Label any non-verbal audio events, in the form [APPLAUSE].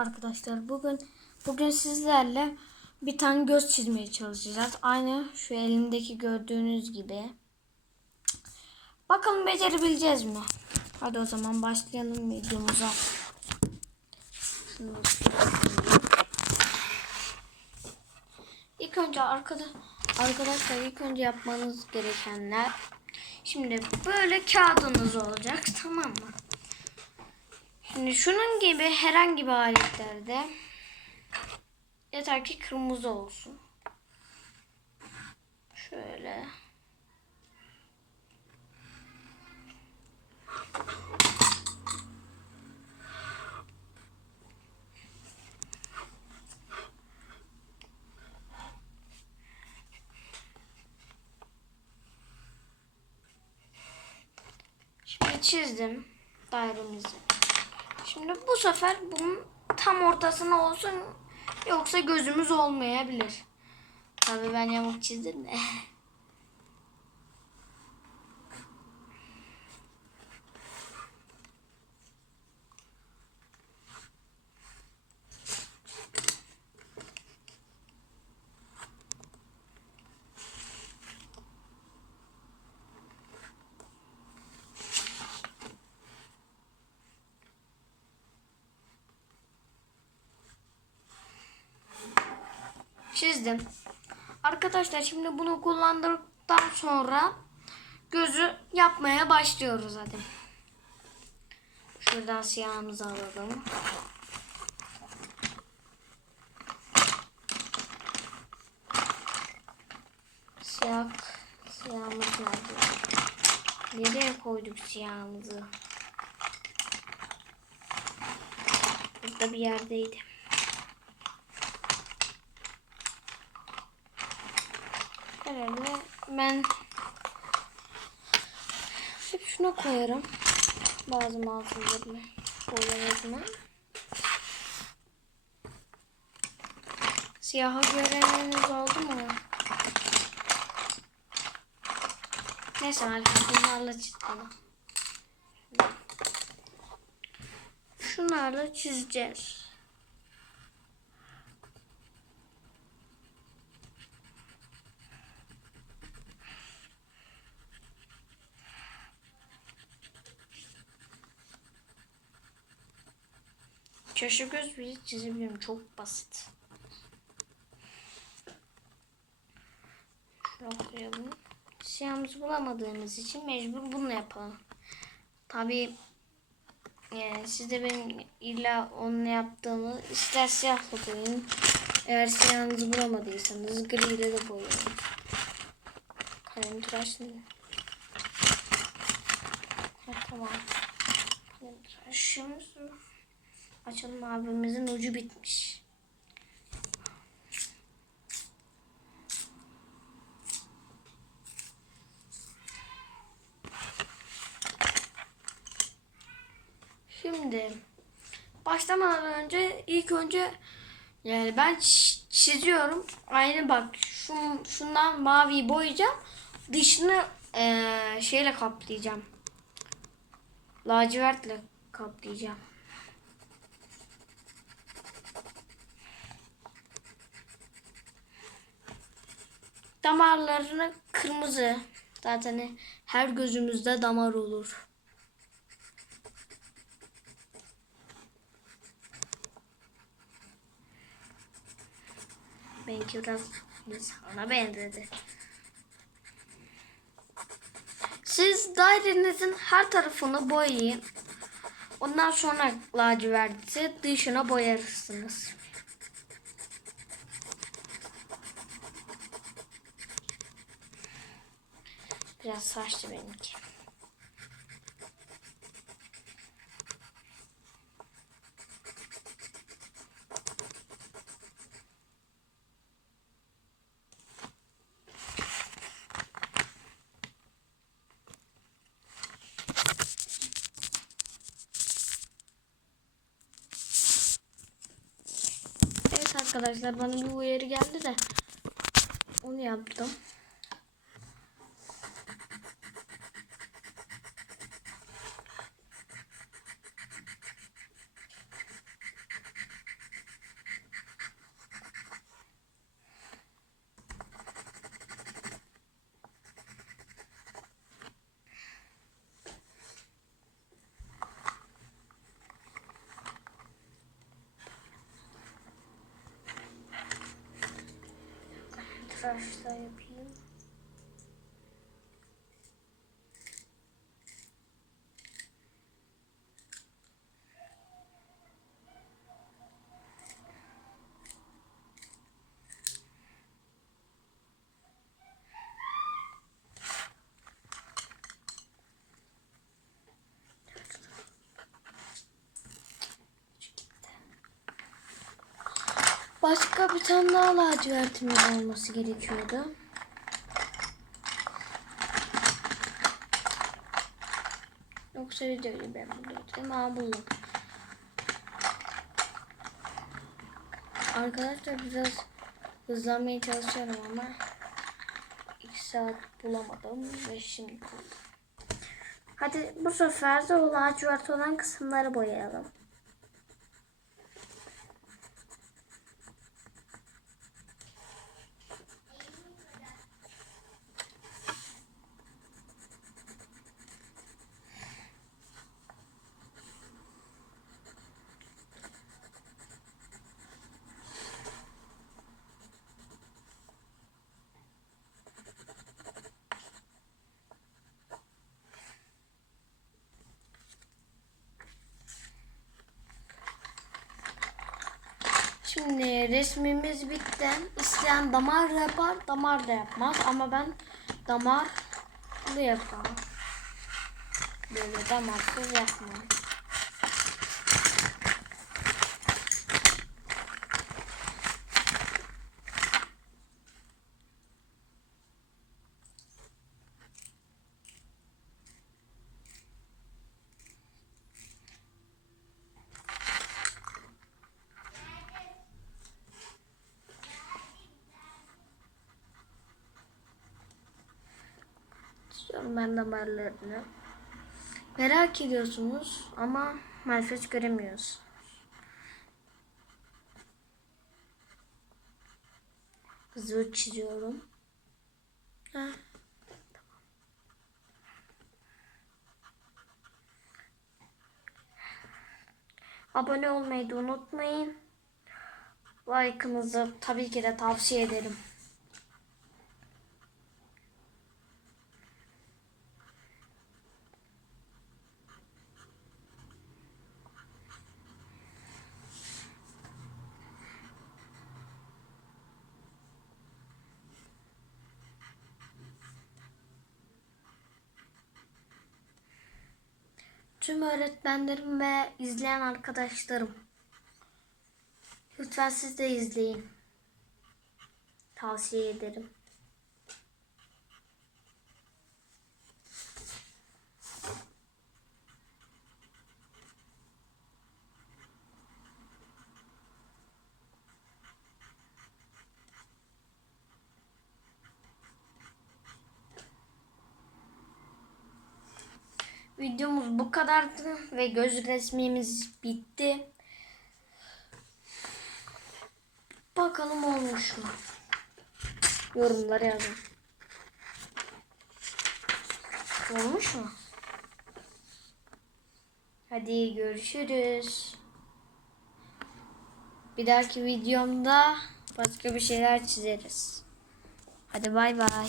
Arkadaşlar. Bugün bugün sizlerle bir tane göz çizmeye çalışacağız. Aynı şu elimdeki gördüğünüz gibi. Bakalım becerebileceğiz mi? Hadi o zaman başlayalım videomuza. İlk önce arkada arkadaşlar ilk önce yapmanız gerekenler şimdi böyle kağıdınız olacak tamam mı? Şimdi şunun gibi herhangi bir aletlerde yeter ki kırmızı olsun. Şöyle. Şimdi çizdim dairemizi. Şimdi bu sefer bunun tam ortasına olsun yoksa gözümüz olmayabilir. Tabii ben yamuk çizdim de. [LAUGHS] Çizdim. Arkadaşlar şimdi bunu kullandıktan sonra gözü yapmaya başlıyoruz hadi. Şuradan siyahımızı alalım. Siyah, siyahımız nerede? Nereye koyduk siyahımızı? Burada bir yerdeydi. Herhalde ben hep şuna koyarım. Bazı mağazalarını boyalarını. Siyahı göreniniz oldu mu? Neyse artık bunlarla çizelim. Şunlarla çizeceğiz. Köşe göz bile çizebiliyorum. Çok basit. Şuna koyalım. Siyahımızı bulamadığımız için mecbur bunu yapalım. Tabii yani siz de benim illa onunla yaptığımı ister siyahla koyun. Eğer siyahınızı bulamadıysanız gri ile de boyayın. Kalem tıraşlı. Ha, tamam. Kalem tıraşımız Açalım abimizin ucu bitmiş. Şimdi başlamadan önce ilk önce yani ben çiziyorum. Aynı bak şun, şundan mavi boyayacağım. Dışını eee, şeyle kaplayacağım. Lacivertle kaplayacağım. Damarlarını kırmızı. Zaten her gözümüzde damar olur. Benimki biraz insana benzedi. Siz dairenizin her tarafını boyayın. Ondan sonra laciverti dışına boyarsınız. Biraz saçlı benimki. Evet arkadaşlar bana bir uyarı geldi de onu yaptım. Tıraşla Başka bir tane daha lacivertimiz olması gerekiyordu. Yoksa videoyu ben buluyordum ama buldum. Arkadaşlar biraz hızlanmaya çalışıyorum ama 2 saat bulamadım ve şimdi buldum. Hadi bu sefer de o lacivert olan kısımları boyayalım. Şimdi resmimiz bitti. İsteyen damar da yapar, damar da yapmaz. Ama ben damarlı yaparım. Böyle damarsız yapmam. İstiyorum ben damarlarını. Merak ediyorsunuz ama maalesef göremiyoruz. Hızlı çiziyorum. Heh. Abone olmayı da unutmayın. Like'ınızı tabii ki de tavsiye ederim. Tüm öğretmenlerim ve izleyen arkadaşlarım. Lütfen siz de izleyin. Tavsiye ederim. Videomuz bu kadardı ve göz resmimiz bitti. Bakalım olmuş mu? Yorumlara yazın. Olmuş mu? Hadi görüşürüz. Bir dahaki videomda başka bir şeyler çizeriz. Hadi bay bay.